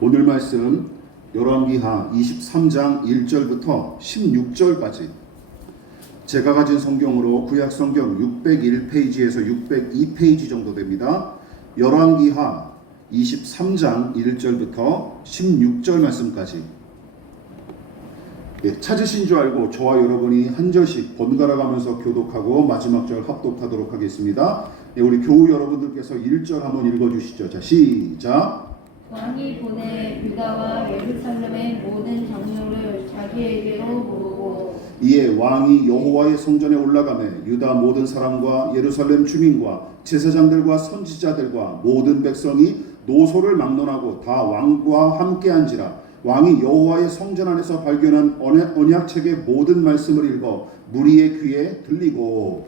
오늘 말씀 열왕기하 23장 1절부터 16절까지 제가 가진 성경으로 구약 성경 601페이지에서 602페이지 정도 됩니다. 열왕기하 23장 1절부터 16절 말씀까지 찾으신 줄 알고 저와 여러분이 한 절씩 번갈아 가면서 교독하고 마지막 절 합독하도록 하겠습니다. 우리 교우 여러분들께서 1절 한번 읽어주시죠. 자, 시작. 왕이 보내 유다와 예루살렘의 모든 장로를 자기에게로 모으고 이에 왕이 여호와의 성전에 올라가매 유다 모든 사람과 예루살렘 주민과 제사장들과 선지자들과 모든 백성이 노소를 막론하고 다 왕과 함께 앉으라. 왕이 여호와의 성전 안에서 발견한 언약책의 모든 말씀을 읽어 무리의 귀에 들리고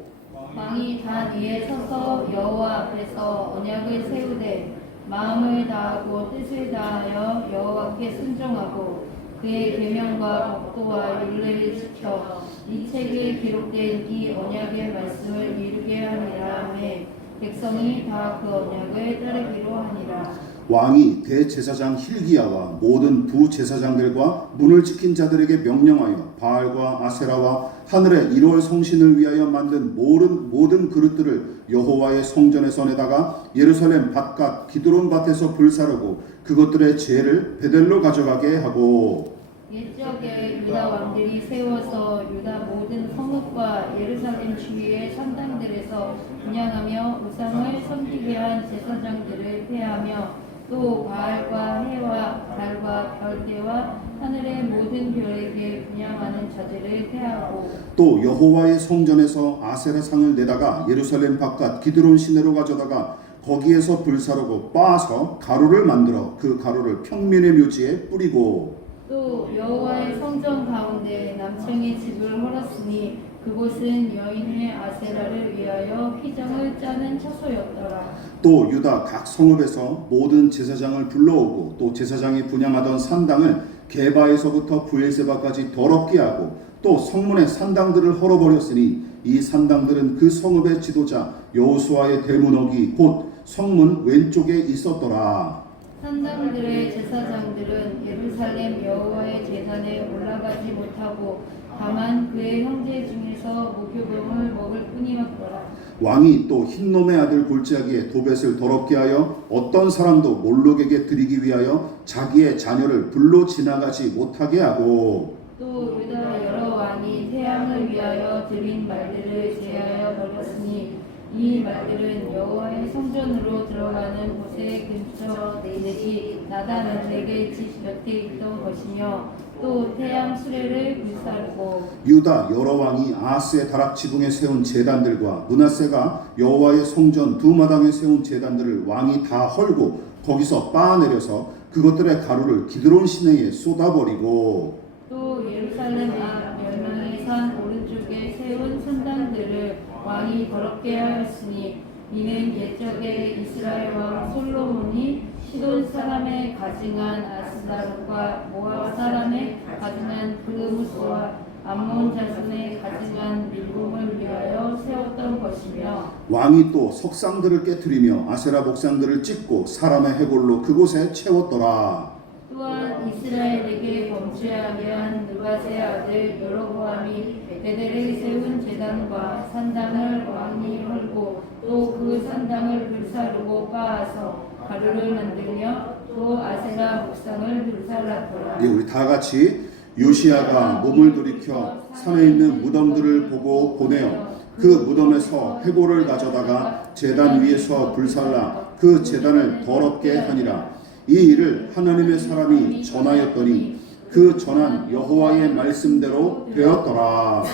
왕이 단 위에 서서 여호와 앞에서 언약을 세우되 마음을 다하고 뜻을 다하여 여호와께 순종하고 그의 계명과 법도와 율례를 지켜 이 책에 기록된 이 언약의 말씀을 이루게 하니라 하매 백성이 다 그 언약을 따르기로 하니라. 왕이 대제사장 힐기야와 모든 부제사장들과 문을 지킨 자들에게 명령하여 바알과 아세라와 하늘의 1월 성신을 위하여 만든 모든 그릇들을 여호와의 성전에서 내다가 예루살렘 바깥 기드론 밭에서 불사르고 그것들의 죄를 베델로 가져가게 하고 옛적에 유다 왕들이 세워서 유다 모든 성읍과 예루살렘 주위의 산당들에서 분향하며 우상을 섬기게 한 제사장들을 폐하며 또 바알과 해와 달과 별대와 하늘의 모든 별에게 분향하는 자들을 폐하고 또 여호와의 성전에서 아세라 상을 내다가 예루살렘 바깥 기드론 시내로 가져다가 거기에서 불사르고 빻아서 가루를 만들어 그 가루를 평민의 묘지에 뿌리고 또 여호와의 성전 가운데 남창의 집을 헐었으니 그곳은 여인의 아세라를 위하여 휘장을 짜는 처소였더라. 또 유다 각 성읍에서 모든 제사장을 불러오고 또 제사장이 분향하던 산당을 게바에서부터 브엘세바까지 더럽게 하고 또 성문의 산당들을 헐어버렸으니 이 산당들은 그 성읍의 지도자 여호수아의 대문옥이 곧 성문 왼쪽에 있었더라. 산당들의 제사장들은 예루살렘 여호와의 제단에 올라가지 못하고 다만 그의 형제 중에서 무교병을 먹을 뿐이었더라. 왕이 또 흰놈의 아들 골짜기에 도벳을 더럽게 하여 어떤 사람도 몰록에게 드리기 위하여 자기의 자녀를 불로 지나가지 못하게 하고 또 유다 여러 왕이 태양을 위하여 드린 말들을 제하여 버렸으니 이 말들은 여호와의 성전으로 들어가는 곳에 근처 내지 나단에게 집 곁에 있던 것이며 또 태양 수레를 불사르고 유다 여러 왕이 아하스의 다락 지붕에 세운 제단들과 므낫세가 여호와의 성전 두 마당에 세운 제단들을 왕이 다 헐고 거기서 빻아내려서 그것들의 가루를 기드론 시내에 쏟아버리고 또 예루살렘 앞 열명의 산 오른쪽에 세운 산당들을 왕이 더럽게 하였으니 이는 옛적에 이스라엘 왕 솔로몬이 시돈 사람의 가증한 아스다롯과 모압 사람의 가증한 그무스와 암몬 자손의 가증한 밀곰을 위하여 세웠던 것이며 왕이 또 석상들을 깨뜨리며 아세라 목상들을 찢고 사람의 해골로 그곳에 채웠더라. 또한 이스라엘에게 범죄하게 한 느밧의 아들 여로보암이 베델에 세운 제단과 산당을 왕이 헐고 또 그 산당을 불사르고 빻아서 가루를 만들며 또 아세라 목상을 불살랐더라. 우리 다 같이 요시야가 몸을 돌이켜 산에 있는 무덤들을 보고 보내어 그 무덤에서 해골을 가져다가 제단 위에서 불살라 그 제단을 더럽게 하니라. 이 일을 하나님의 사람이 전하였더니 그 전한 여호와의 말씀대로 되었더라.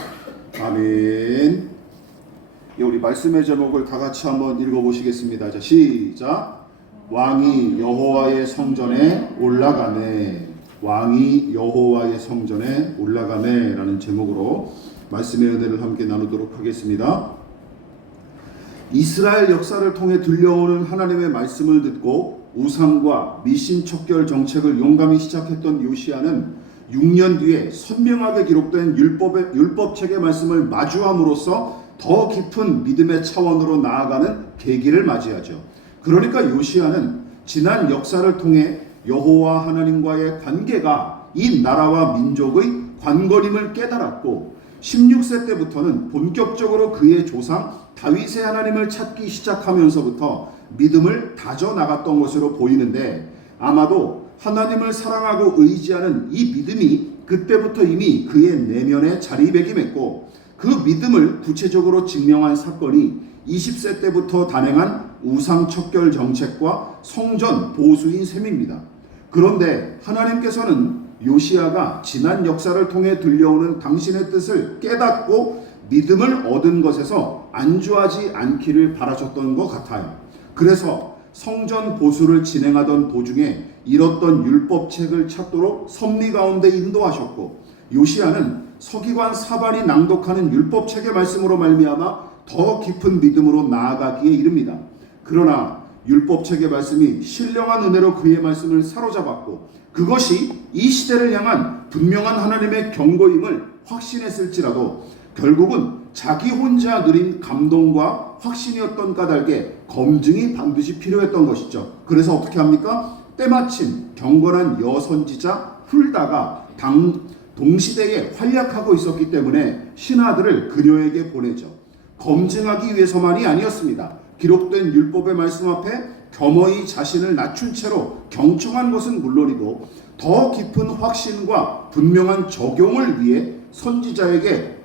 아멘. 우리 말씀의 제목을 다 같이 한번 읽어보시겠습니다. 자, 시작. 왕이 여호와의 성전에 올라가네. 왕이 여호와의 성전에 올라가네 라는 제목으로 말씀의 은혜를 함께 나누도록 하겠습니다. 이스라엘 역사를 통해 들려오는 하나님의 말씀을 듣고 우상과 미신척결 정책을 용감히 시작했던 요시야는 6년 뒤에 선명하게 기록된 율법책의 말씀을 마주함으로써 더 깊은 믿음의 차원으로 나아가는 계기를 맞이하죠. 그러니까 요시야는 지난 역사를 통해 여호와 하나님과의 관계가 이 나라와 민족의 관건임을 깨달았고 16세 때부터는 본격적으로 그의 조상 다윗의 하나님을 찾기 시작하면서부터 믿음을 다져나갔던 것으로 보이는데, 아마도 하나님을 사랑하고 의지하는 이 믿음이 그때부터 이미 그의 내면에 자리매김했고, 그 믿음을 구체적으로 증명한 사건이 20세 때부터 단행한 우상 척결 정책과 성전 보수인 셈입니다. 그런데 하나님께서는 요시야가 지난 역사를 통해 들려오는 당신의 뜻을 깨닫고 믿음을 얻은 것에서 안주하지 않기를 바라셨던 것 같아요. 그래서 성전 보수를 진행하던 도중에 잃었던 율법책을 찾도록 섭리 가운데 인도하셨고, 요시야는 서기관 사반이 낭독하는 율법책의 말씀으로 말미암아 더 깊은 믿음으로 나아가기에 이릅니다. 그러나 율법책의 말씀이 신령한 은혜로 그의 말씀을 사로잡았고, 그것이 이 시대를 향한 분명한 하나님의 경고임을 확신했을지라도 결국은 자기 혼자 누린 감동과 확신이었던 까닭에 검증이 반드시 필요했던 것이죠. 그래서 어떻게 합니까? 때마침 경건한 여선지자 훌다가 동시대에 활약하고 있었기 때문에 신하들을 그녀에게 보내죠. 검증하기 위해서만이 아니었습니다. 기록된 율법의 말씀 앞에 겸허히 자신을 낮춘 채로 경청한 것은 물론이고 더 깊은 확신과 분명한 적용을 위해 선지자에게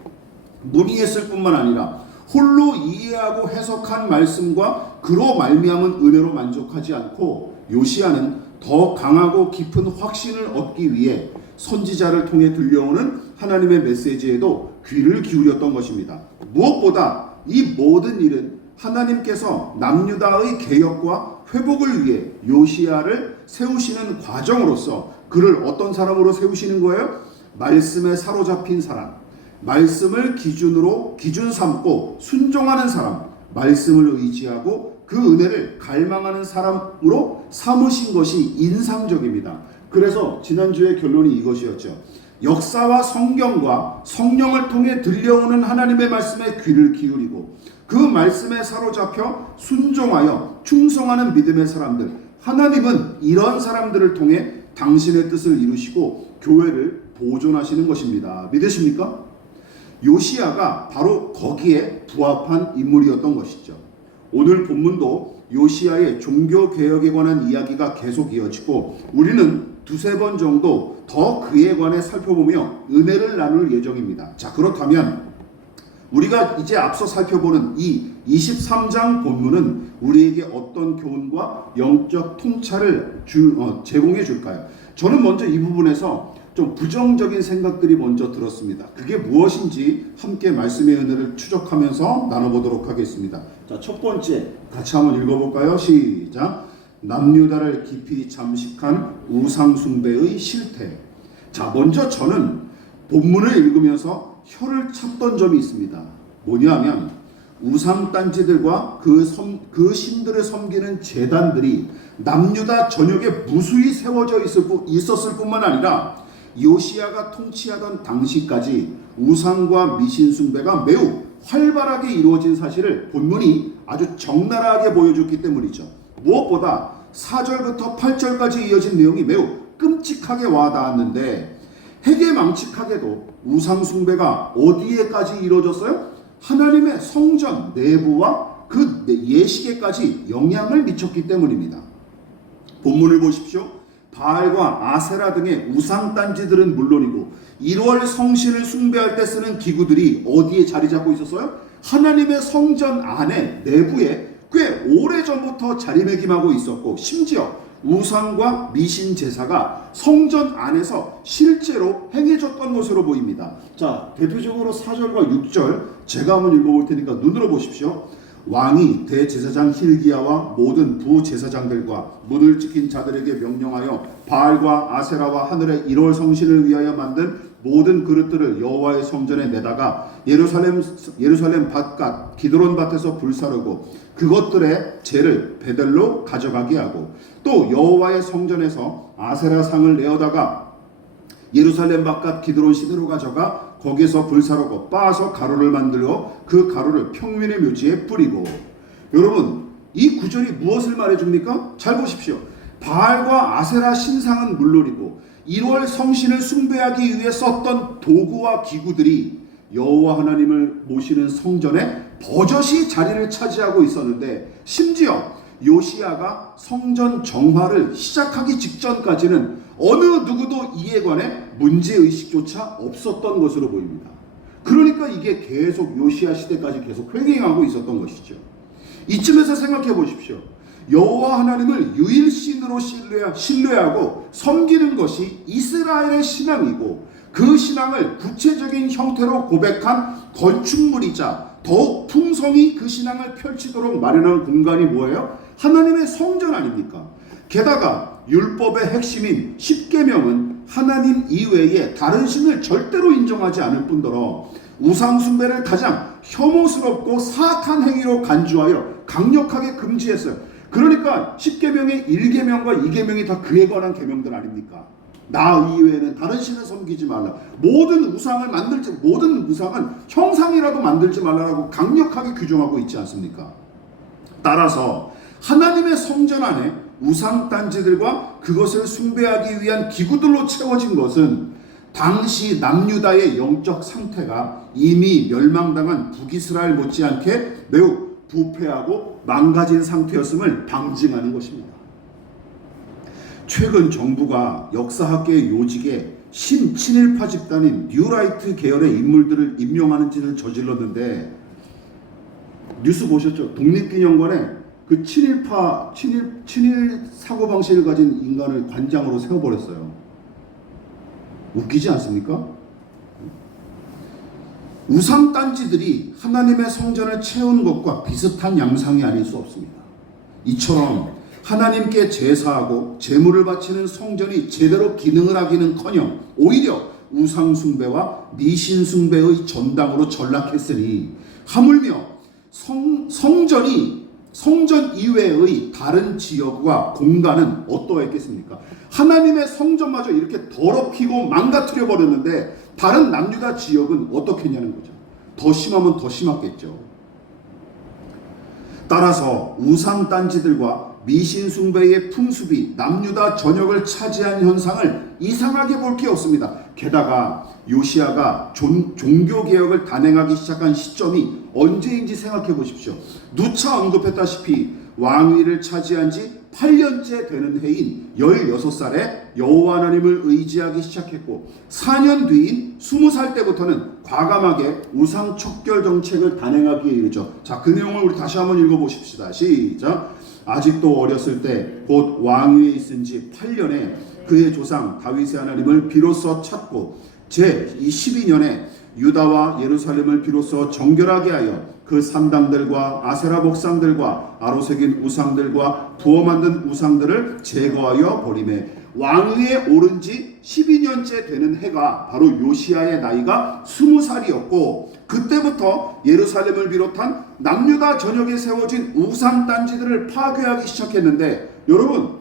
문의했을 뿐만 아니라 홀로 이해하고 해석한 말씀과 그로 말미암은 은혜로 만족하지 않고, 요시야는 더 강하고 깊은 확신을 얻기 위해 선지자를 통해 들려오는 하나님의 메시지에도 귀를 기울였던 것입니다. 무엇보다 이 모든 일은 하나님께서 남유다의 개혁과 회복을 위해 요시야를 세우시는 과정으로서 그를 어떤 사람으로 세우시는 거예요? 말씀에 사로잡힌 사람, 말씀을 기준 삼고 순종하는 사람, 말씀을 의지하고 그 은혜를 갈망하는 사람으로 삼으신 것이 인상적입니다. 그래서 지난주의 결론이 이것이었죠. 역사와 성경과 성령을 통해 들려오는 하나님의 말씀에 귀를 기울이고 그 말씀에 사로잡혀 순종하여 충성하는 믿음의 사람들, 하나님은 이런 사람들을 통해 당신의 뜻을 이루시고 교회를 보존하시는 것입니다. 믿으십니까? 요시야가 바로 거기에 부합한 인물이었던 것이죠. 오늘 본문도 요시야의 종교개혁에 관한 이야기가 계속 이어지고 우리는 두세 번 정도 더 그에 관해 살펴보며 은혜를 나눌 예정입니다. 자, 그렇다면 우리가 이제 앞서 살펴보는 이 23장 본문은 우리에게 어떤 교훈과 영적 통찰을 제공해 줄까요? 저는 먼저 이 부분에서 좀 부정적인 생각들이 먼저 들었습니다. 그게 무엇인지 함께 말씀의 은혜를 추적하면서 나눠보도록 하겠습니다. 자, 첫 번째 같이 한번 읽어볼까요? 시작. 남유다를 깊이 잠식한 우상숭배의 실태. 자, 먼저 저는 본문을 읽으면서 혀를 찼던 점이 있습니다. 뭐냐면 우상단지들과 그 신들을 섬기는 제단들이 남유다 전역에 무수히 세워져 있었을 뿐만 아니라 요시야가 통치하던 당시까지 우상과 미신 숭배가 매우 활발하게 이루어진 사실을 본문이 아주 적나라하게 보여줬기 때문이죠. 무엇보다 4절부터 8절까지 이어진 내용이 매우 끔찍하게 와닿았는데, 해괴망측하게도 우상 숭배가 어디에까지 이루어졌어요? 하나님의 성전 내부와 그 예식에까지 영향을 미쳤기 때문입니다. 본문을 보십시오. 바알과 아세라 등의 우상단지들은 물론이고 1월 성신을 숭배할 때 쓰는 기구들이 어디에 자리 잡고 있었어요? 하나님의 성전 안에 내부에 꽤 오래전부터 자리매김하고 있었고, 심지어 우상과 미신 제사가 성전 안에서 실제로 행해졌던 것으로 보입니다. 자, 대표적으로 4절과 6절 제가 한번 읽어볼 테니까 눈으로 보십시오. 왕이 대제사장 힐기야와 모든 부제사장들과 문을 지킨 자들에게 명령하여 바알과 아세라와 하늘의 1월 성신을 위하여 만든 모든 그릇들을 여호와의 성전에 내다가 예루살렘 밭갓 기드론 밭에서 불사르고 그것들의 재를 베델로 가져가게 하고, 또 여호와의 성전에서 아세라 상을 내어다가 예루살렘 밭갓 기드론 시내로 가져가 거기서 불사르고 빻아서 가루를 만들고 그 가루를 평민의 묘지에 뿌리고. 여러분, 이 구절이 무엇을 말해줍니까? 잘 보십시오. 바알과 아세라 신상은 물론이고 1월 성신을 숭배하기 위해 썼던 도구와 기구들이 여호와 하나님을 모시는 성전에 버젓이 자리를 차지하고 있었는데, 심지어 요시야가 성전 정화를 시작하기 직전까지는 어느 누구도 이에 관해 문제의식조차 없었던 것으로 보입니다. 그러니까 이게 계속 요시야 시대까지 계속 횡행하고 있었던 것이죠. 이쯤에서 생각해 보십시오. 여호와 하나님을 유일신으로 신뢰하고 섬기는 것이 이스라엘의 신앙이고, 그 신앙을 구체적인 형태로 고백한 건축물이자 더욱 풍성히 그 신앙을 펼치도록 마련한 공간이 뭐예요? 하나님의 성전 아닙니까? 게다가 율법의 핵심인 십계명은 하나님 이외에 다른 신을 절대로 인정하지 않을 뿐더러 우상 숭배를 가장 혐오스럽고 사악한 행위로 간주하여 강력하게 금지했어요. 그러니까 십계명의 1계명과 2계명이 다 그에 관한 계명들 아닙니까? 나 이외에는 다른 신을 섬기지 말라. 모든 우상은 형상이라도 만들지 말라라고 강력하게 규정하고 있지 않습니까? 따라서 하나님의 성전 안에 우상 단지들과 그것을 숭배하기 위한 기구들로 채워진 것은 당시 남유다의 영적 상태가 이미 멸망당한 북이스라엘 못지않게 매우 부패하고 망가진 상태였음을 방증하는 것입니다. 최근 정부가 역사학계의 요직에 신친일파 집단인 뉴라이트 계열의 인물들을 임명하는 짓을 저질렀는데, 뉴스 보셨죠? 독립기념관에 그 친일 사고방식을 가진 인간을 관장으로 세워버렸어요. 웃기지 않습니까? 우상단지들이 하나님의 성전을 채운 것과 비슷한 양상이 아닐 수 없습니다. 이처럼 하나님께 제사하고 제물을 바치는 성전이 제대로 기능을 하기는커녕 오히려 우상숭배와 미신숭배의 전당으로 전락했으니, 하물며 성전 이외의 다른 지역과 공간은 어떠했겠습니까? 하나님의 성전마저 이렇게 더럽히고 망가뜨려 버렸는데 다른 남유다 지역은 어떻게 했냐는 거죠. 더 심하면 더 심했겠죠. 따라서 우상단지들과 미신숭배의 풍습이 남유다 전역을 차지한 현상을 이상하게 볼 게 없습니다. 게다가 요시야가 종교개혁을 단행하기 시작한 시점이 언제인지 생각해 보십시오. 누차 언급했다시피 왕위를 차지한 지 8년째 되는 해인 16살에 여호와 하나님을 의지하기 시작했고, 4년 뒤인 20살 때부터는 과감하게 우상 척결 정책을 단행하기에 이르죠. 자, 그 내용을 우리 다시 한번 읽어보십시다. 시작. 아직도 어렸을 때 곧 왕위에 있은 지 8년에 그의 조상 다윗의 하나님을 비로소 찾고 제12년에 유다와 예루살렘을 비로소 정결하게 하여 그 산당들과 아세라 목상들과 아로새긴 우상들과 부어 만든 우상들을 제거하여 버리매, 왕위에 오른 지 12년째 되는 해가 바로 요시야의 나이가 20살이었고, 그때부터 예루살렘을 비롯한 남유다 전역에 세워진 우상단지들을 파괴하기 시작했는데, 여러분,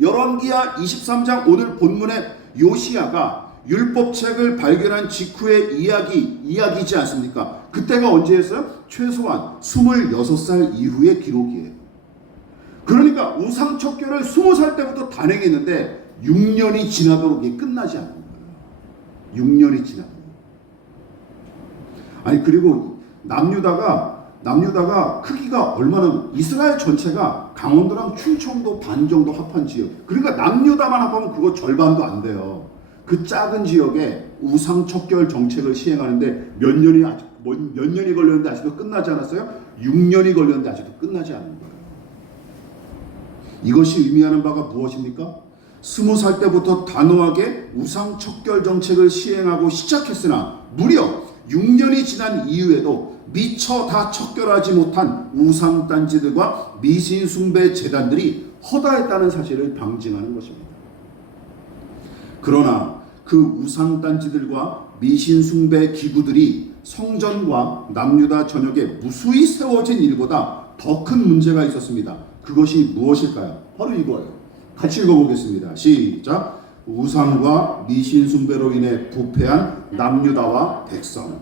열왕기하 23장 오늘 본문의 요시야가 율법책을 발견한 직후의 이야기이지 않습니까? 그때가 언제였어요? 최소한 26살 이후의 기록이에요. 그러니까 우상 척결을 20살 때부터 단행했는데 6년이 지나도록 이게 끝나지 않는 거예요. 6년이 지나도록. 아니, 그리고 남유다가 크기가 얼마나, 이스라엘 전체가 강원도랑 충청도 반 정도 합한 지역. 그러니까 남유다만 합하면 그거 절반도 안 돼요. 그 작은 지역에 우상 척결 정책을 시행하는데 몇 년이 걸렸는데 아직도 끝나지 않았어요? 6년이 걸렸는데 아직도 끝나지 않은 거예요. 이것이 의미하는 바가 무엇입니까? 20살 때부터 단호하게 우상 척결 정책을 시행하고 시작했으나 무려 6년이 지난 이후에도 미처 다 척결하지 못한 우상단지들과 미신숭배 재단들이 허다했다는 사실을 방증하는 것입니다. 그러나 그 우상단지들과 미신숭배 기구들이 성전과 남유다 전역에 무수히 세워진 일보다 더 큰 문제가 있었습니다. 그것이 무엇일까요? 바로 이거예요. 같이 읽어보겠습니다. 시작. 우상과 미신숭배로 인해 부패한 남유다와 백성.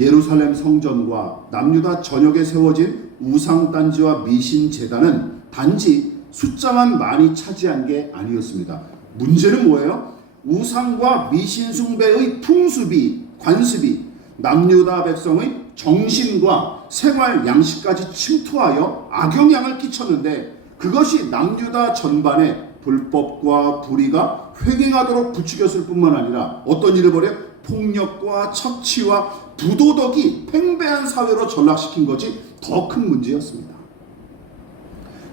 예루살렘 성전과 남유다 전역에 세워진 우상단지와 미신제단은 단지 숫자만 많이 차지한 게 아니었습니다. 문제는 뭐예요? 우상과 미신 숭배의 풍습이, 관습이 남유다 백성의 정신과 생활 양식까지 침투하여 악영향을 끼쳤는데, 그것이 남유다 전반에 불법과 불의가 횡행하도록 부추겼을 뿐만 아니라 어떤 일을 벌여 폭력과 착취와 부도덕이 팽배한 사회로 전락시킨 것이 더 큰 문제였습니다.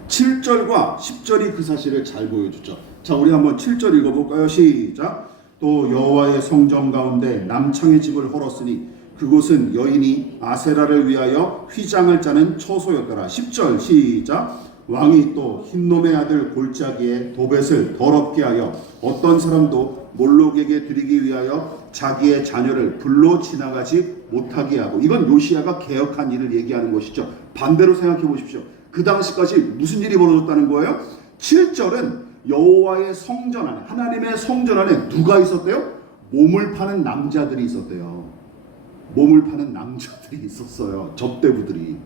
7절과 10절이 그 사실을 잘 보여주죠. 자, 우리 한번 7절 읽어볼까요? 시작. 또 여호와의 성전 가운데 남창의 집을 헐었으니 그곳은 여인이 아세라를 위하여 휘장을 짜는 처소였더라. 10절 시작. 왕이 또 흰놈의 아들 골짜기에 도벳을 더럽게 하여 어떤 사람도 몰록에게 드리기 위하여 자기의 자녀를 불로 지나가지 못하게 하고, 이건 요시야가 개혁한 일을 얘기하는 것이죠. 반대로 생각해 보십시오. 그 당시까지 무슨 일이 벌어졌다는 거예요? 7절은 여호와의 성전 안에, 하나님의 성전 안에 누가 있었대요? 몸을 파는 남자들이 있었대요. 몸을 파는 남자들이 있었어요. 접대부들이.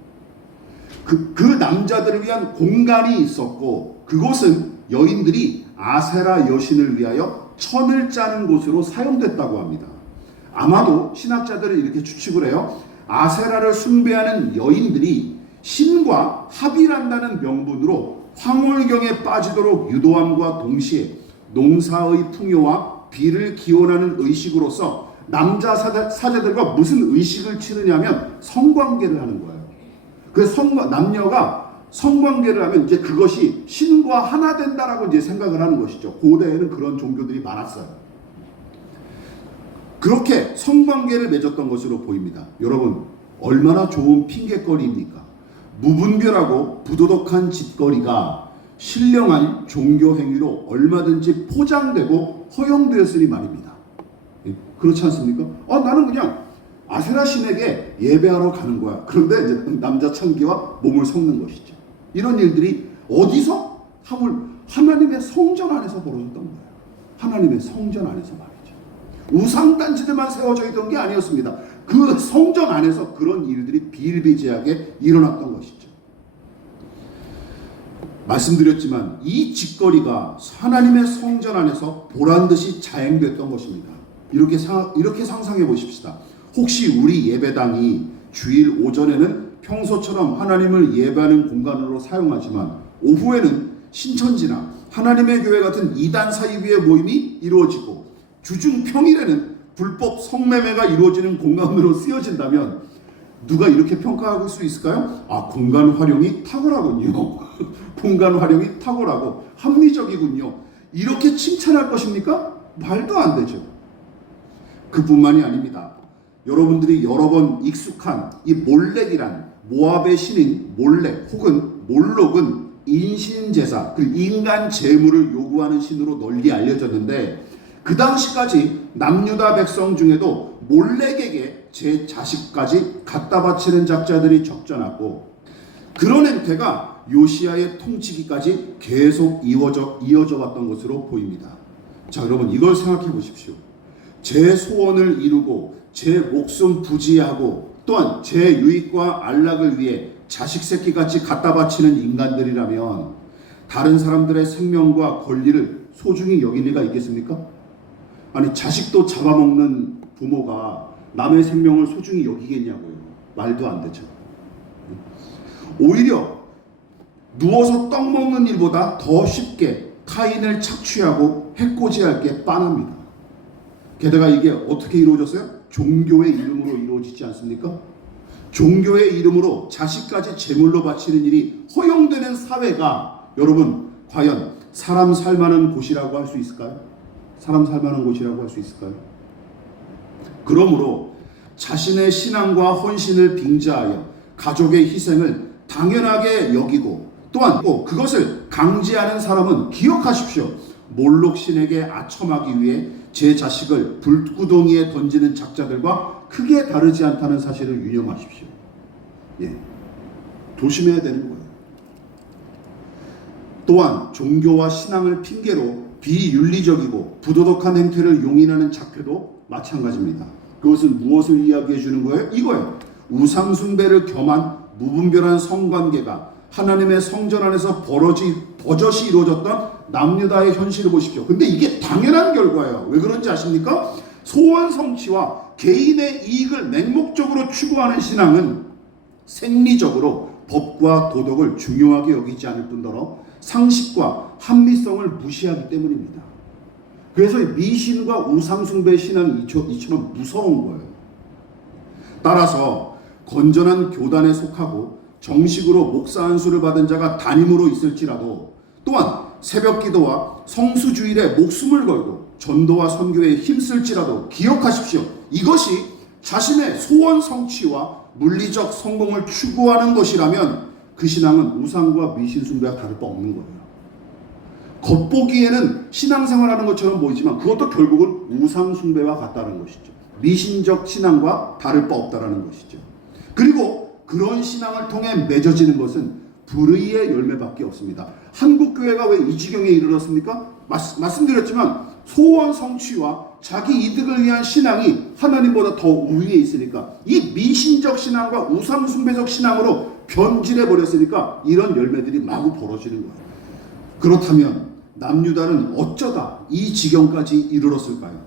그 남자들을 위한 공간이 있었고, 그곳은 여인들이 아세라 여신을 위하여 천을 짜는 곳으로 사용됐다고 합니다. 아마도 신학자들은 이렇게 추측을 해요. 아세라를 숭배하는 여인들이 신과 합일한다는 명분으로 황홀경에 빠지도록 유도함과 동시에 농사의 풍요와 비를 기원하는 의식으로서 남자 사제들과 무슨 의식을 치르냐면 성관계를 하는 거예요. 그 남녀가 성관계를 하면 이제 그것이 신과 하나 된다라고 이제 생각을 하는 것이죠. 고대에는 그런 종교들이 많았어요. 그렇게 성관계를 맺었던 것으로 보입니다. 여러분, 얼마나 좋은 핑계거리입니까? 무분별하고 부도덕한 짓거리가 신령한 종교 행위로 얼마든지 포장되고 허용되었으니 말입니다. 그렇지 않습니까? 나는 그냥 아세라 신에게 예배하러 가는 거야. 그런데 이제 남자 창기와 몸을 섞는 것이죠. 이런 일들이 어디서? 하나님의 성전 안에서 벌어졌던 거예요. 하나님의 성전 안에서 말이죠. 우상단지들만 세워져 있던 게 아니었습니다. 그 성전 안에서 그런 일들이 비일비재하게 일어났던 것이죠. 말씀드렸지만 이 짓거리가 하나님의 성전 안에서 보란듯이 자행됐던 것입니다. 이렇게 상상해 보십시다. 혹시 우리 예배당이 주일 오전에는 평소처럼 하나님을 예배하는 공간으로 사용하지만 오후에는 신천지나 하나님의 교회 같은 이단 사이비의 모임이 이루어지고 주중 평일에는 불법 성매매가 이루어지는 공간으로 쓰여진다면 누가 이렇게 평가할 수 있을까요? 공간 활용이 탁월하군요. 공간 활용이 탁월하고 합리적이군요. 이렇게 칭찬할 것입니까? 말도 안 되죠. 그뿐만이 아닙니다. 여러분들이 여러 번 익숙한 이 몰렉이란 모압의 신인 몰렉 혹은 몰록은 인신제사, 그리고 인간 재물을 요구하는 신으로 널리 알려졌는데, 그 당시까지 남유다 백성 중에도 몰렉에게 제 자식까지 갖다 바치는 작자들이 적잖았고, 그런 행태가 요시야의 통치기까지 계속 이어져 왔던 것으로 보입니다. 자, 여러분, 이걸 생각해 보십시오. 제 소원을 이루고 제 목숨 부지하고 또한 제 유익과 안락을 위해 자식 새끼같이 갖다 바치는 인간들이라면 다른 사람들의 생명과 권리를 소중히 여길 리가 있겠습니까? 아니, 자식도 잡아먹는 부모가 남의 생명을 소중히 여기겠냐고요. 말도 안 되죠. 오히려 누워서 떡 먹는 일보다 더 쉽게 타인을 착취하고 해코지할 게 빤합니다. 게다가 이게 어떻게 이루어졌어요? 종교의 이름으로 이루어지지 않습니까? 종교의 이름으로 자식까지 제물로 바치는 일이 허용되는 사회가 여러분 과연 사람 살만한 곳이라고 할 수 있을까요? 사람 살만한 곳이라고 할 수 있을까요? 그러므로 자신의 신앙과 헌신을 빙자하여 가족의 희생을 당연하게 여기고 또한 그것을 강제하는 사람은 기억하십시오. 몰록 신에게 아첨하기 위해 제 자식을 불구덩이에 던지는 작자들과 크게 다르지 않다는 사실을 유념하십시오. 조심해야 되는 거예요. 또한 종교와 신앙을 핑계로 비윤리적이고 부도덕한 행태를 용인하는 작회도 마찬가지입니다. 그것은 무엇을 이야기해 주는 거예요? 이거예요. 우상숭배를 겸한 무분별한 성관계가 하나님의 성전 안에서 버젓이 이루어졌던 남유다의 현실을 보십시오. 근데 이게 당연한 결과예요. 왜 그런지 아십니까? 소원 성취와 개인의 이익을 맹목적으로 추구하는 신앙은 생리적으로 법과 도덕을 중요하게 여기지 않을 뿐더러 상식과 합리성을 무시하기 때문입니다. 그래서 미신과 우상숭배 신앙이 이처럼 무서운 거예요. 따라서 건전한 교단에 속하고 정식으로 목사 안수를 받은 자가 담임으로 있을지라도 또한 새벽 기도와 성수주일에 목숨을 걸고 전도와 선교에 힘쓸지라도 기억하십시오. 이것이 자신의 소원 성취와 물리적 성공을 추구하는 것이라면 그 신앙은 우상과 미신 숭배와 다를 바 없는 거예요. 겉보기에는 신앙생활하는 것처럼 보이지만 그것도 결국은 우상 숭배와 같다는 것이죠. 미신적 신앙과 다를 바 없다는 것이죠. 그리고 그런 신앙을 통해 맺어지는 것은 불의의 열매밖에 없습니다. 한국교회가 왜 이 지경에 이르렀습니까? 말씀드렸지만 소원 성취와 자기 이득을 위한 신앙이 하나님보다 더 우위에 있으니까 이 미신적 신앙과 우상 숭배적 신앙으로 변질해 버렸으니까 이런 열매들이 마구 벌어지는 거예요. 그렇다면 남유다는 어쩌다 이 지경까지 이르렀을까요?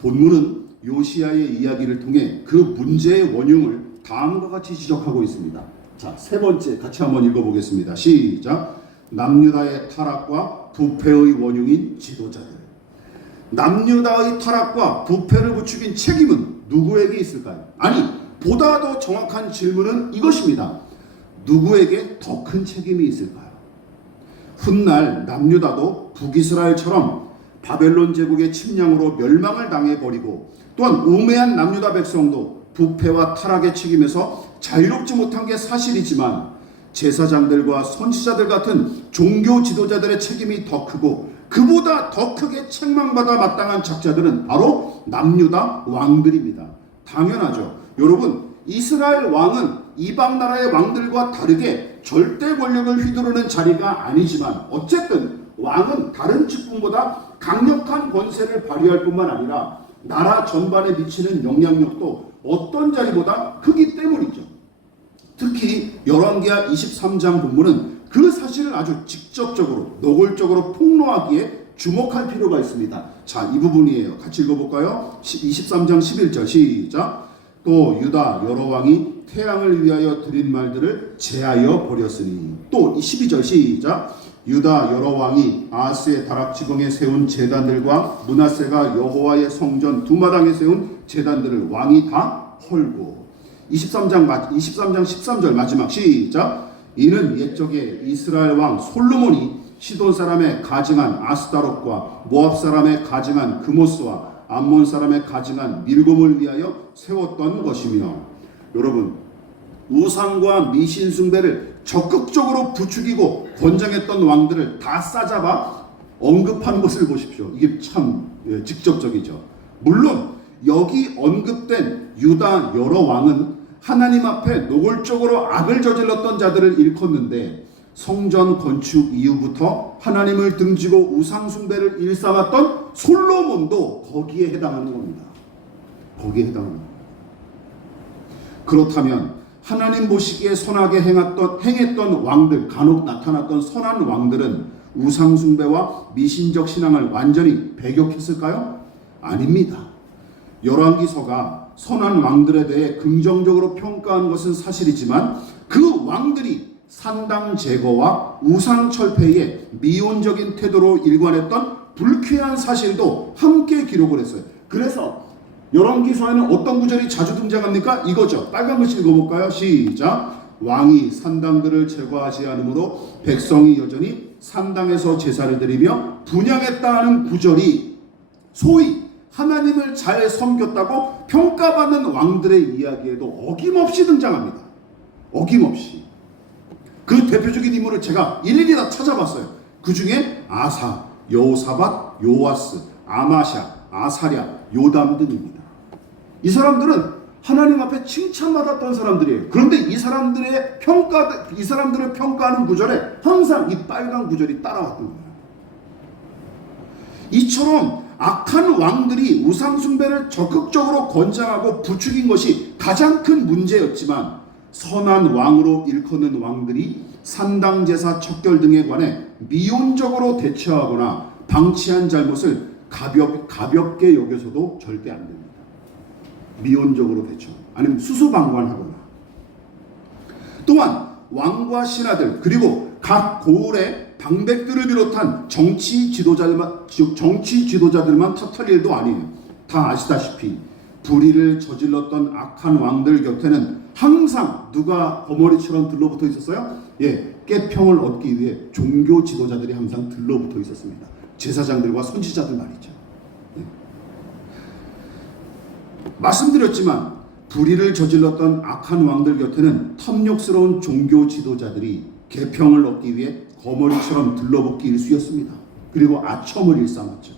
본문은 요시야의 이야기를 통해 그 문제의 원흉을 다음과 같이 지적하고 있습니다. 자, 세 번째 같이 한번 읽어보겠습니다. 시작. 남유다의 타락과 부패의 원흉인 지도자들. 남유다의 타락과 부패를 부추긴 책임은 누구에게 있을까요? 아니, 보다 더 정확한 질문은 이것입니다. 누구에게 더 큰 책임이 있을까요? 훗날 남유다도 북이스라엘처럼 바벨론 제국의 침략으로 멸망을 당해버리고 또한 우매한 남유다 백성도 부패와 타락의 책임에서 자유롭지 못한 게 사실이지만 제사장들과 선지자들 같은 종교 지도자들의 책임이 더 크고 그보다 더 크게 책망받아 마땅한 작자들은 바로 남유다 왕들입니다. 당연하죠. 여러분, 이스라엘 왕은 이방 나라의 왕들과 다르게 절대 권력을 휘두르는 자리가 아니지만 어쨌든 왕은 다른 직분보다 강력한 권세를 발휘할 뿐만 아니라 나라 전반에 미치는 영향력도 어떤 자리보다 크기 때문이죠. 특히 열왕기하 23장 본문은 그 사실을 아주 직접적으로 노골적으로 폭로하기에 주목할 필요가 있습니다. 자, 이 부분이에요. 같이 읽어볼까요? 23장 11절 시작. 또 유다 여러 왕이 태양을 위하여 드린 말들을 제하여 버렸으니. 또 12절 시작. 유다 여러 왕이 아하스의 다락지경에 세운 제단들과 므낫세가 여호와의 성전 두 마당에 세운 제단들을 왕이 다 헐고. 23장 13절 마지막 시작. 이는 옛적에 이스라엘 왕 솔로몬이 시돈 사람의 가증한 아스타롯과 모압 사람의 가증한 그모스와 암몬 사람의 가증한 밀곰을 위하여 세웠던 것이며. 여러분, 우상과 미신 숭배를 적극적으로 부추기고 권장했던 왕들을 다 싸잡아 언급한 것을 보십시오. 이게 참 직접적이죠. 물론 여기 언급된 유다 여러 왕은 하나님 앞에 노골적으로 악을 저질렀던 자들을 일컫는데 성전 건축 이후부터 하나님을 등지고 우상 숭배를 일삼았던 솔로몬도 거기에 해당하는 겁니다. 거기에 해당합니다. 그렇다면 하나님 보시기에 선하게 행했던 왕들, 간혹 나타났던 선한 왕들은 우상 숭배와 미신적 신앙을 완전히 배격했을까요? 아닙니다. 열왕기서가 선한 왕들에 대해 긍정적으로 평가한 것은 사실이지만 그 왕들이 산당 제거와 우상 철폐에 미온적인 태도로 일관했던 불쾌한 사실도 함께 기록을 했어요. 그래서 열왕기서에는 어떤 구절이 자주 등장합니까? 이거죠. 빨간 글씨 읽어볼까요? 시작. 왕이 산당들을 제거하지 않으므로 백성이 여전히 산당에서 제사를 드리며 분향했다 하는 구절이 소위 하나님을 잘 섬겼다고 평가받는 왕들의 이야기에도 어김없이 등장합니다. 어김없이. 그 대표적인 인물을 제가 일일이 다 찾아봤어요. 그 중에 아사, 여호사밧, 요아스, 아마샤, 아사랴, 요담 등입니다. 이 사람들은 하나님 앞에 칭찬받았던 사람들이에요. 그런데 이 사람들을 평가하는 구절에 항상 이 빨간 구절이 따라왔던 거예요. 이처럼 악한 왕들이 우상숭배를 적극적으로 권장하고 부추긴 것이 가장 큰 문제였지만 선한 왕으로 일컫는 왕들이 산당제사 척결 등에 관해 미온적으로 대처하거나 방치한 잘못을 가볍게 여겨서도 절대 안 됩니다. 미온적으로 대처, 아니면 수수방관하거나. 또한 왕과 신하들 그리고 각 고을의 방백들을 비롯한 정치 지도자들만 탓할 일도 아니에요. 다 아시다시피 불의를 저질렀던 악한 왕들 곁에는 항상 누가 거머리처럼 들러붙어 있었어요? 꾀평을 얻기 위해 종교 지도자들이 항상 들러붙어 있었습니다. 제사장들과 선지자들 말이죠. 말씀드렸지만 불의를 저질렀던 악한 왕들 곁에는 탐욕스러운 종교 지도자들이 계평을 얻기 위해 거머리처럼 들러붙기 일쑤였습니다. 그리고 아첨을 일삼았죠.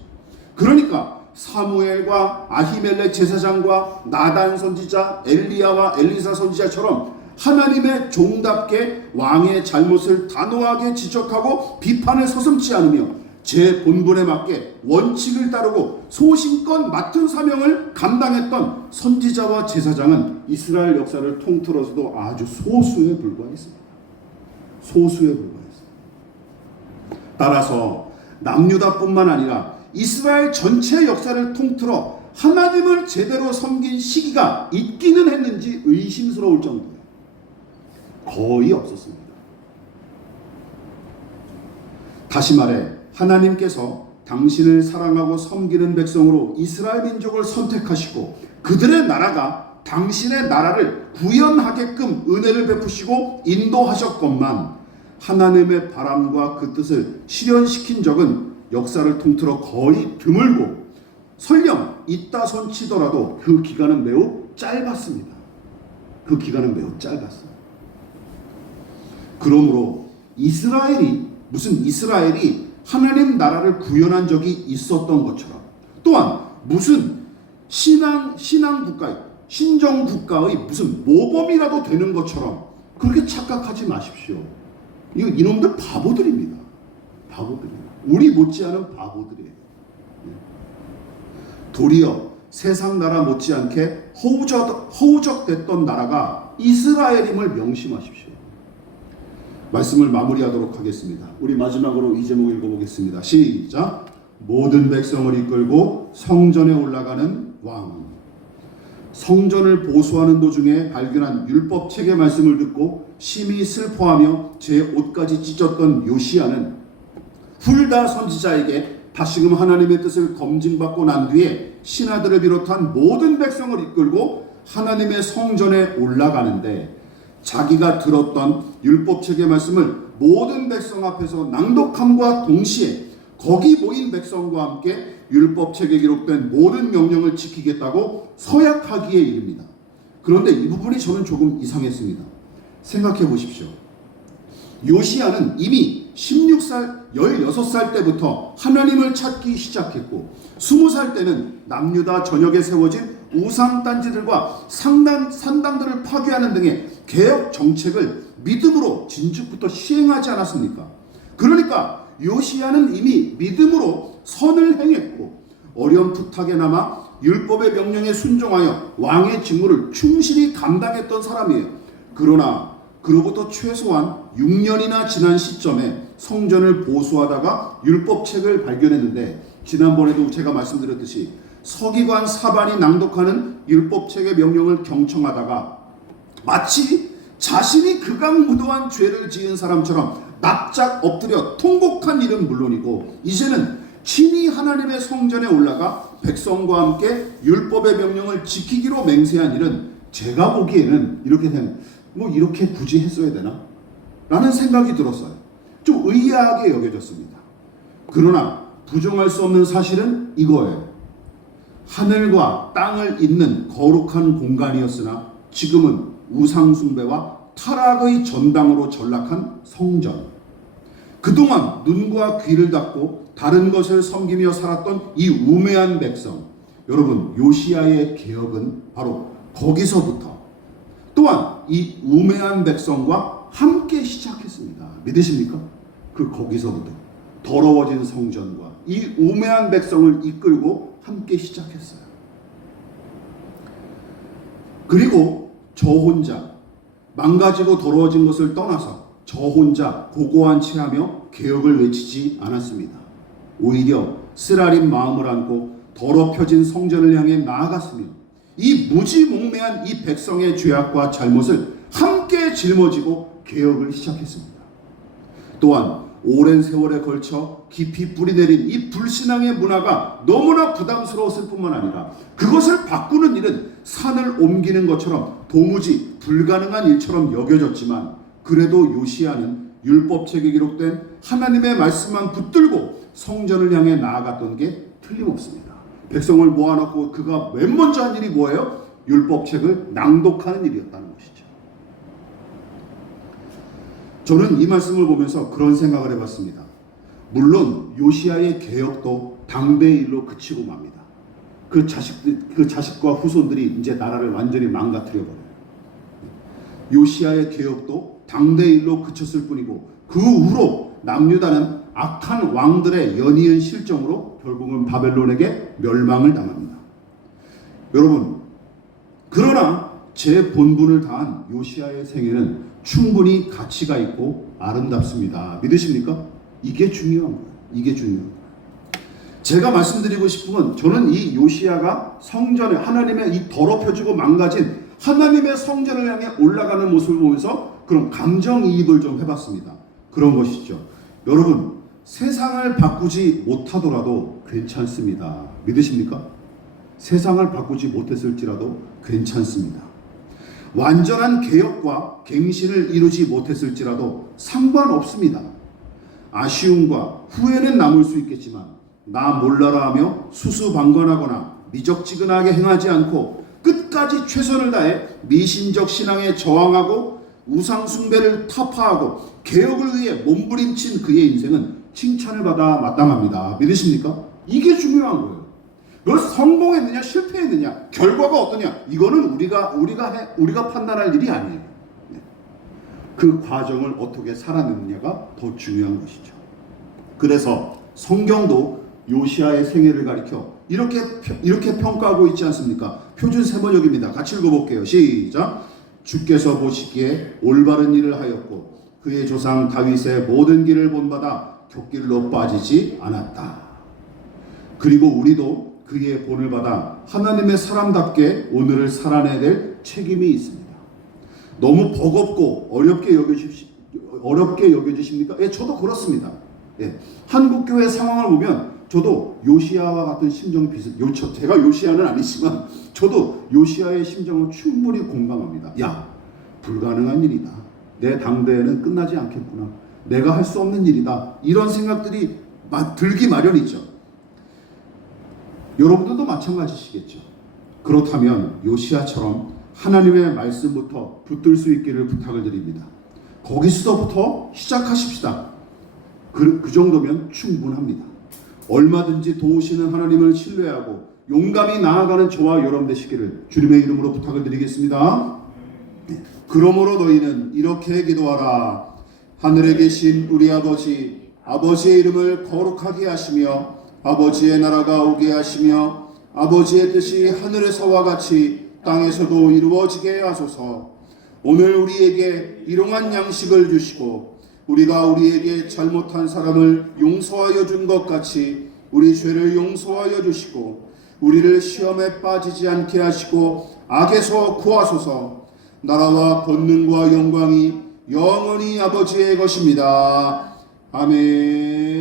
그러니까 사무엘과 아히멜렉 제사장과 나단 선지자, 엘리야와 엘리사 선지자처럼 하나님의 종답게 왕의 잘못을 단호하게 지적하고 비판을 서슴지 않으며 제 본분에 맞게 원칙을 따르고 소신껏 맡은 사명을 감당했던 선지자와 제사장은 이스라엘 역사를 통틀어서도 아주 소수에 불과했습니다. 소수에 불과했습니다. 따라서 남유다뿐만 아니라 이스라엘 전체 역사를 통틀어 하나님을 제대로 섬긴 시기가 있기는 했는지 의심스러울 정도예요. 거의 없었습니다. 다시 말해 하나님께서 당신을 사랑하고 섬기는 백성으로 이스라엘 민족을 선택하시고 그들의 나라가 당신의 나라를 구현하게끔 은혜를 베푸시고 인도하셨건만 하나님의 바람과 그 뜻을 실현시킨 적은 역사를 통틀어 거의 드물고 설령 있다 손치더라도 그 기간은 매우 짧았습니다. 그 기간은 매우 짧았어요. 그러므로 이스라엘이 하나님 나라를 구현한 적이 있었던 것처럼 또한 무슨 신정 국가의 무슨 모범이라도 되는 것처럼 그렇게 착각하지 마십시오. 이놈들 바보들입니다. 바보들입니다. 우리 못지않은 바보들이에요. 도리어 세상 나라 못지않게 허우적됐던 나라가 이스라엘임을 명심하십시오. 말씀을 마무리하도록 하겠습니다. 우리 마지막으로 이 제목 읽어보겠습니다. 시작. 모든 백성을 이끌고 성전에 올라가는 왕. 성전을 보수하는 도중에 발견한 율법책의 말씀을 듣고 심히 슬퍼하며 제 옷까지 찢었던 요시야는 훌다 선지자에게 다시금 하나님의 뜻을 검증받고 난 뒤에 신하들을 비롯한 모든 백성을 이끌고 하나님의 성전에 올라가는데 자기가 들었던 율법책의 말씀을 모든 백성 앞에서 낭독함과 동시에 거기 모인 백성과 함께 율법책에 기록된 모든 명령을 지키겠다고 서약하기에 이릅니다. 그런데 이 부분이 저는 조금 이상했습니다. 생각해 보십시오. 요시야는 이미 16살 때부터 하나님을 찾기 시작했고 20살 때는 남유다 전역에 세워진 우상단지들과 산당들을 파괴하는 등의 개혁 정책을 믿음으로 진즉부터 시행하지 않았습니까? 그러니까 요시야는 이미 믿음으로 선을 행했고 어렴풋하게나마 율법의 명령에 순종하여 왕의 직무를 충실히 감당했던 사람이에요. 그러나 그로부터 최소한 6년이나 지난 시점에 성전을 보수하다가 율법책을 발견했는데 지난번에도 제가 말씀드렸듯이 서기관 사반이 낭독하는 율법책의 명령을 경청하다가 마치 자신이 극악무도한 죄를 지은 사람처럼 납작 엎드려 통곡한 일은 물론이고 이제는 친히 하나님의 성전에 올라가 백성과 함께 율법의 명령을 지키기로 맹세한 일은 제가 보기에는 이렇게 굳이 했어야 되나? 라는 생각이 들었어요. 좀 의아하게 여겨졌습니다. 그러나 부정할 수 없는 사실은 이거예요. 하늘과 땅을 잇는 거룩한 공간이었으나 지금은 우상숭배와 타락의 전당으로 전락한 성전. 그동안 눈과 귀를 닫고 다른 것을 섬기며 살았던 이 우매한 백성. 여러분, 요시야의 개혁은 바로 거기서부터 또한 이 우매한 백성과 함께 시작했습니다. 믿으십니까? 거기서부터 더러워진 성전과 이 우매한 백성을 이끌고 함께 시작했어요. 그리고 저 혼자 망가지고 더러워진 것을 떠나서 저 혼자 고고한 체하며 개혁을 외치지 않았습니다. 오히려 쓰라린 마음을 안고 더럽혀진 성전을 향해 나아갔으며 이 무지몽매한 이 백성의 죄악과 잘못을 함께 짊어지고 개혁을 시작했습니다. 또한 오랜 세월에 걸쳐 깊이 뿌리내린 이 불신앙의 문화가 너무나 부담스러웠을 뿐만 아니라 그것을 바꾸는 일은 산을 옮기는 것처럼 도무지 불가능한 일처럼 여겨졌지만 그래도 요시야는 율법책에 기록된 하나님의 말씀만 붙들고 성전을 향해 나아갔던 게 틀림없습니다. 백성을 모아놓고 그가 맨 먼저 한 일이 뭐예요? 율법책을 낭독하는 일이었다는 것이죠. 저는 이 말씀을 보면서 그런 생각을 해봤습니다. 물론 요시야의 개혁도 당대의 일로 그치고 맙니다. 그 자식과 후손들이 이제 나라를 완전히 망가뜨려 버려요. 요시야의 개혁도 당대의 일로 그쳤을 뿐이고 그 후로 남유다는 악한 왕들의 연이은 실정으로 결국은 바벨론에게 멸망을 당합니다. 여러분, 그러나 제 본분을 다한 요시야의 생애는 충분히 가치가 있고 아름답습니다. 믿으십니까? 이게 중요한 거예요. 이게 중요한 거예요. 제가 말씀드리고 싶은 건 저는 이 요시야가 성전에 하나님의 이 더럽혀지고 망가진 하나님의 성전을 향해 올라가는 모습을 보면서 그런 감정이입을 좀 해봤습니다. 그런 것이죠. 여러분, 세상을 바꾸지 못하더라도 괜찮습니다. 믿으십니까? 세상을 바꾸지 못했을지라도 괜찮습니다. 완전한 개혁과 갱신을 이루지 못했을지라도 상관없습니다. 아쉬움과 후회는 남을 수 있겠지만 나 몰라라 하며 수수방관하거나 미적지근하게 행하지 않고 끝까지 최선을 다해 미신적 신앙에 저항하고 우상 숭배를 타파하고 개혁을 위해 몸부림친 그의 인생은 칭찬을 받아 마땅합니다. 믿으십니까? 이게 중요한 거예요. 너 성공했느냐 실패했느냐 결과가 어떠냐 이거는 우리가 판단할 일이 아니에요. 그 과정을 어떻게 살아냈느냐가 더 중요한 것이죠. 그래서 성경도 요시야의 생애를 가리켜 이렇게 평가하고 있지 않습니까? 표준 세번역입니다. 같이 읽어볼게요. 시작. 주께서 보시기에 올바른 일을 하였고 그의 조상 다윗의 모든 길을 본받아 곁길로 빠지지 않았다. 그리고 우리도 그의 본을 받아 하나님의 사람답게 오늘을 살아내야 될 책임이 있습니다. 너무 버겁고 어렵게 여겨지십니까? 예, 저도 그렇습니다. 예, 한국교회 상황을 보면 저도 요시야와 같은 심정이 제가 요시야는 아니지만 저도 요시야의 심정을 충분히 공감합니다. 야, 불가능한 일이다. 내 당대에는 끝나지 않겠구나. 내가 할 수 없는 일이다. 이런 생각들이 들기 마련이죠. 여러분들도 마찬가지시겠죠. 그렇다면 요시야처럼 하나님의 말씀부터 붙들 수 있기를 부탁을 드립니다. 거기서부터 시작하십시다. 그 정도면 충분합니다. 얼마든지 도우시는 하나님을 신뢰하고 용감히 나아가는 저와 여러분 되시기를 주님의 이름으로 부탁을 드리겠습니다. 그러므로 너희는 이렇게 기도하라. 하늘에 계신 우리 아버지, 아버지의 이름을 거룩하게 하시며 아버지의 나라가 오게 하시며 아버지의 뜻이 하늘에서와 같이 땅에서도 이루어지게 하소서. 오늘 우리에게 일용할 양식을 주시고 우리가 우리에게 잘못한 사람을 용서하여 준 것 같이 우리 죄를 용서하여 주시고 우리를 시험에 빠지지 않게 하시고 악에서 구하소서. 나라와 권능과 영광이 영원히 아버지의 것입니다. 아멘.